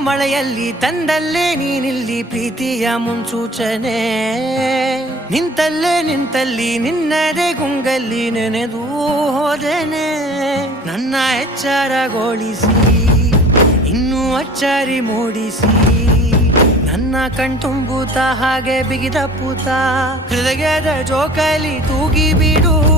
ಮಳೆಯಲ್ಲಿ ತಂದಲ್ಲೇ ನೀನಿಲ್ಲಿ ಪ್ರೀತಿಯ ಮುನ್ಸೂಚನೆ. ನಿಂತಲ್ಲಿ ನಿನ್ನದೇ ಗುಂಗಲ್ಲಿ ನೆನೆದು ಹೋದೆನೆ. ನನ್ನ ಎಚ್ಚರಗೊಳಿಸಿ ಇನ್ನೂ ಅಚ್ಚರಿ ಮೂಡಿಸಿ ನನ್ನ ಕಣ್ತುಂಬುತ್ತ ಹಾಗೆ ಬಿಗಿದ ಪೂತ ಹೃದಯದ ಜೋಕಾಲಿ ತೂಗಿ ಬಿಡು.